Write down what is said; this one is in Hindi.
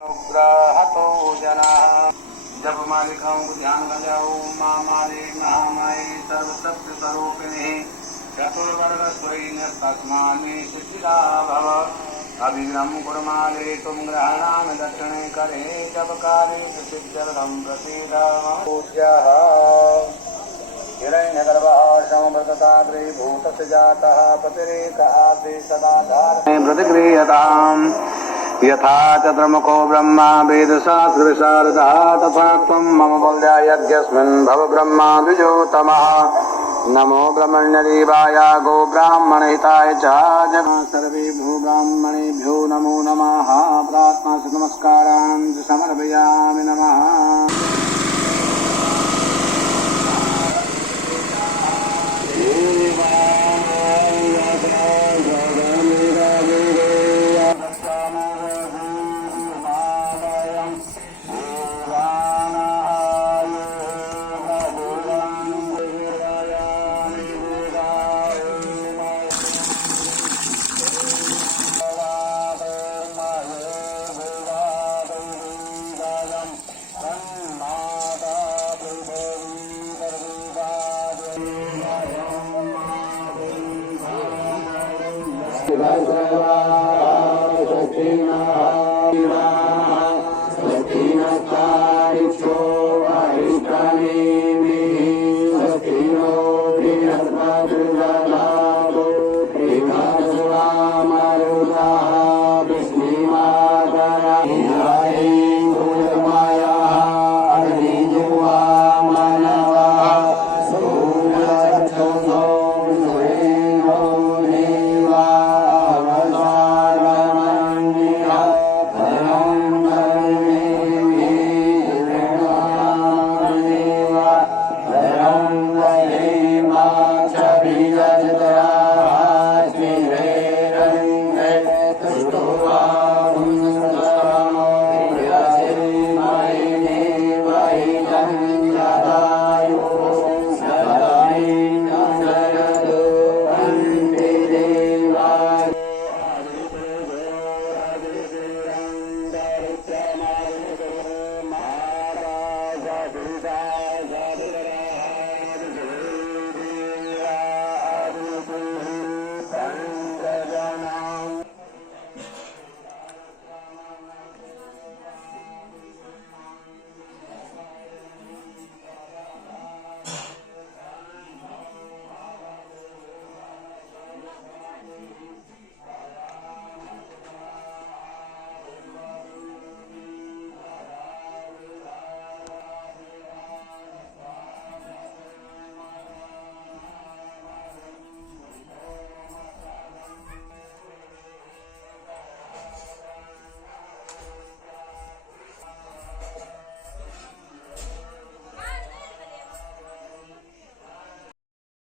ग्रहतो जनाः जब मालिकाओं को ध्यान लगाओ माँ मालिक महामाई सर्वशक्ति स्वरूपिणी चतुर्वर्ग स्वयं तस्मानि सिद्धिदा भव अभिग्रम कुर्माले तुम ग्रहणाम दक्षिणे करे जब काले प्रसिद्धम प्रसीद पूज्यः हिरण्यगर्भः समवर्तताग्रे भूतस्य जातः पतिरेक आदि सदाधार प्रतिगृह्यताम् यथा चतुर्मुखो ब्रह्मा वेदशास्त्र विशारदः तथा त्वं मम बल्यायज्ञस्मिन् भव ब्रह्मा द्विजोत्तमः नमो ब्रह्मण्यदेवाय गो ब्राह्मणहिताय च जगत् सर्वेभ्यो ब्राह्मणेभ्यो नमो नमः प्रार्थना नमस्कारान् समर्पयामि नमः।